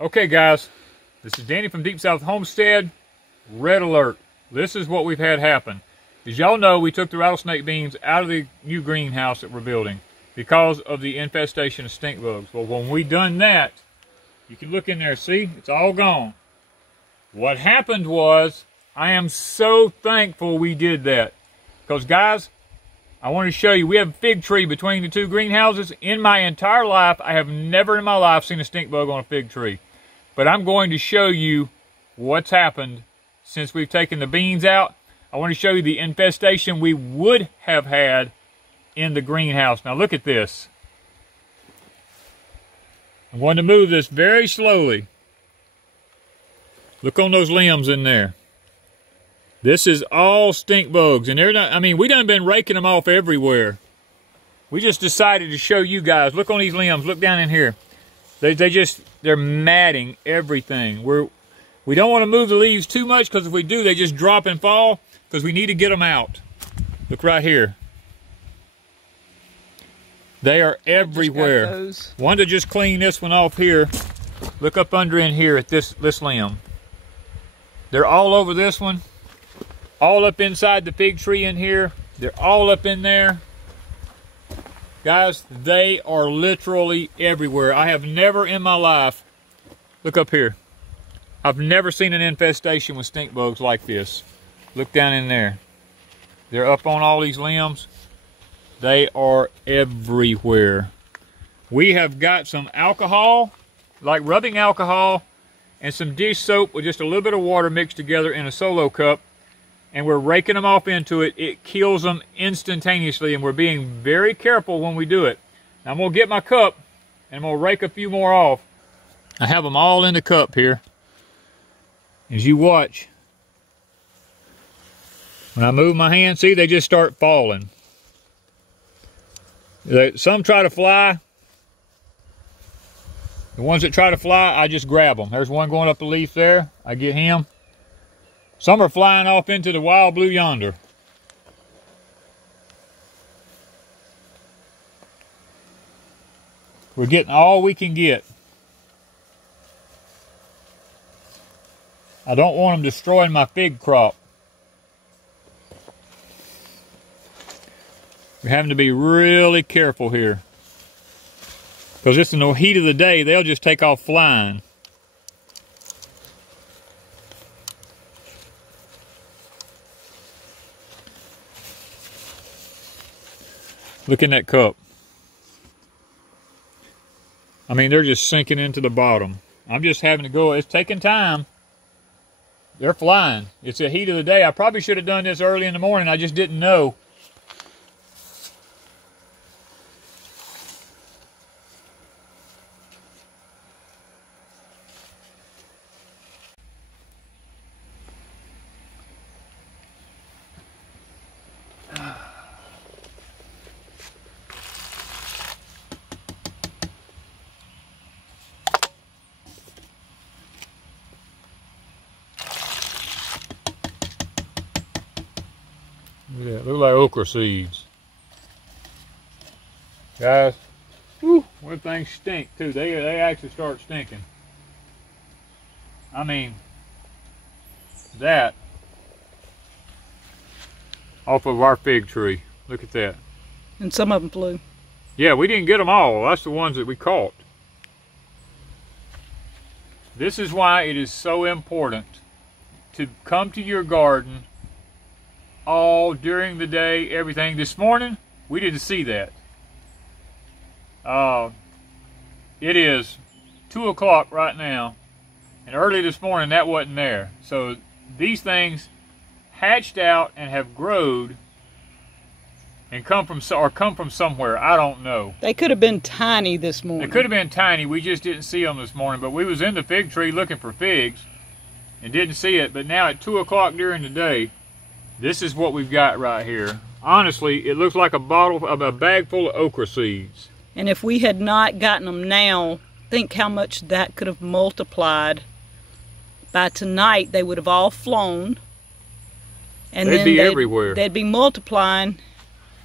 Okay guys, this is Danny from Deep South Homestead. Red alert. This is what we've had happen. As y'all know, we took the rattlesnake beans out of the new greenhouse that we're building because of the infestation of stink bugs. Well, when we done that, you can look in there, see, it's all gone. What happened was, I am so thankful we did that. Because guys, I want to show you, we have a fig tree between the two greenhouses. In my entire life, I have never in my life seen a stink bug on a fig tree. But I'm going to show you what's happened since we've taken the beans out. I want to show you the infestation we would have had in the greenhouse. Now look at this. I'm going to move this very slowly. Look on those limbs in there. This is all stink bugs, and they're not, I mean, we done been raking them off everywhere. We just decided to show you guys. Look on these limbs, look down in here. They're matting everything. We don't want to move the leaves too much, because if we do, they just drop and fall, because we need to get them out. Look right here. They are everywhere. Wanted to just clean this one off here. Look up under in here at this limb. They're all over this one. All up inside the fig tree in here. They're all up in there. Guys, they are literally everywhere. I have never in my life, look up here. I've never seen an infestation with stink bugs like this. Look down in there. They're up on all these limbs. They are everywhere. We have got some alcohol, like rubbing alcohol, and some dish soap with just a little bit of water mixed together in a solo cup. And we're raking them off into it. It kills them instantaneously, and we're being very careful when we do it. Now I'm going to get my cup, and I'm going to rake a few more off. I have them all in the cup here. As you watch, when I move my hand, see, they just start falling. Some try to fly. The ones that try to fly, I just grab them. There's one going up the leaf there. I get him. Some are flying off into the wild blue yonder. We're getting all we can get. I don't want them destroying my fig crop. We're having to be really careful here. Because it's in the heat of the day, they'll just take off flying. Look in that cup. I mean, they're just sinking into the bottom. I'm just having to go. It's taking time. They're flying. It's the heat of the day. I probably should have done this early in the morning. I just didn't know. Yeah, look like okra seeds. Guys, whew, when things stink too, they actually start stinking. I mean, that off of our fig tree. Look at that. And some of them flew. Yeah, we didn't get them all. That's the ones that we caught. This is why it is so important to come to your garden all during the day, everything. This morning, we didn't see that. It is 2 o'clock right now, and early this morning that wasn't there. So these things hatched out and have growed and come from somewhere. I don't know. They could have been tiny this morning. They could have been tiny. We just didn't see them this morning. But we was in the fig tree looking for figs and didn't see it. But now at 2 o'clock during the day, this is what we've got right here. Honestly, it looks like a bag full of okra seeds. And if we had not gotten them now, think how much that could have multiplied. By tonight, they would have all flown. And they'd be everywhere. They'd be multiplying.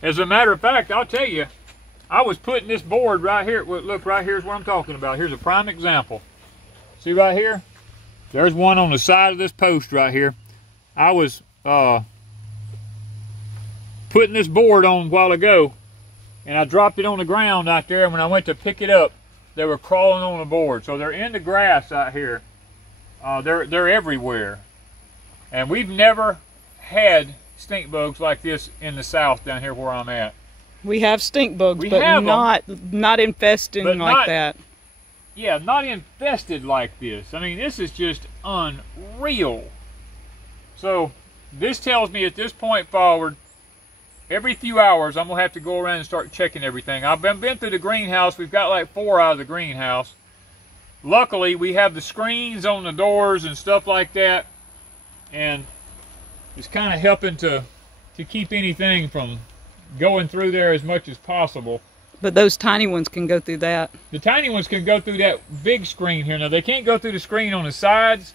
As a matter of fact, I'll tell you, I was putting this board right here. Look, right here's what I'm talking about. Here's a prime example. See right here? There's one on the side of this post right here. I was putting this board on a while ago, and I dropped it on the ground out there, and when I went to pick it up, they were crawling on the board. So they're in the grass out here. They're everywhere. And we've never had stink bugs like this in the south down here where I'm at. We have stink bugs, but not infesting like that. Yeah, not infested like this. I mean, this is just unreal. So this tells me at this point forward, every few hours I'm going to have to go around and start checking everything. I've been through the greenhouse. We've got like 4 out of the greenhouse. Luckily, we have the screens on the doors and stuff like that. And it's kind of helping to keep anything from going through there as much as possible. But those tiny ones can go through that. The tiny ones can go through that big screen here. Now, they can't go through the screen on the sides,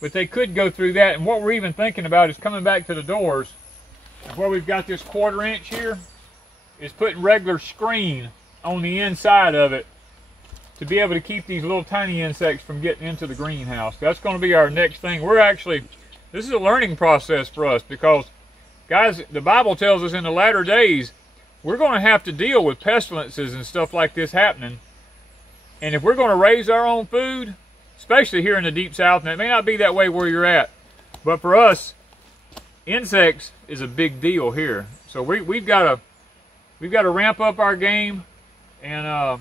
but they could go through that. And what we're even thinking about is coming back to the doors, where we've got this 1/4 inch here, is putting regular screen on the inside of it to be able to keep these little tiny insects from getting into the greenhouse. That's going to be our next thing. This is a learning process for us because, guys, the Bible tells us in the latter days, we're going to have to deal with pestilences and stuff like this happening. And if we're going to raise our own food, especially here in the Deep South, and it may not be that way where you're at, but for us, insects is a big deal here. So we've got to ramp up our game and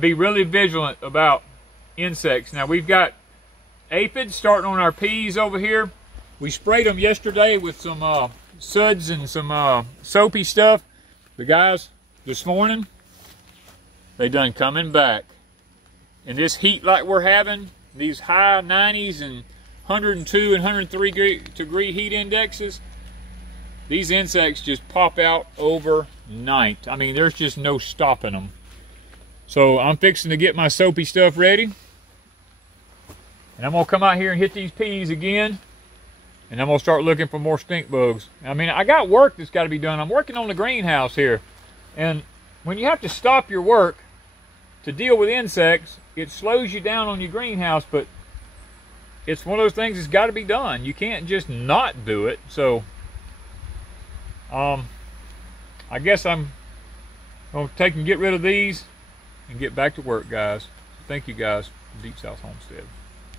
be really vigilant about insects. Now we've got aphids starting on our peas over here. We sprayed them yesterday with some suds and some soapy stuff. The guys, this morning, they done coming back. And this heat like we're having, these high 90s and 102 and 103 degree heat indexes, these insects just pop out overnight. I mean, there's just no stopping them. So I'm fixing to get my soapy stuff ready. And I'm going to come out here and hit these peas again. And I'm going to start looking for more stink bugs. I mean, I got work that's got to be done. I'm working on the greenhouse here. And when you have to stop your work to deal with insects, it slows you down on your greenhouse. But it's one of those things that's got to be done. You can't just not do it. So, I guess I'm going to take and get rid of these and get back to work, guys. Thank you, guys. Deep South Homestead.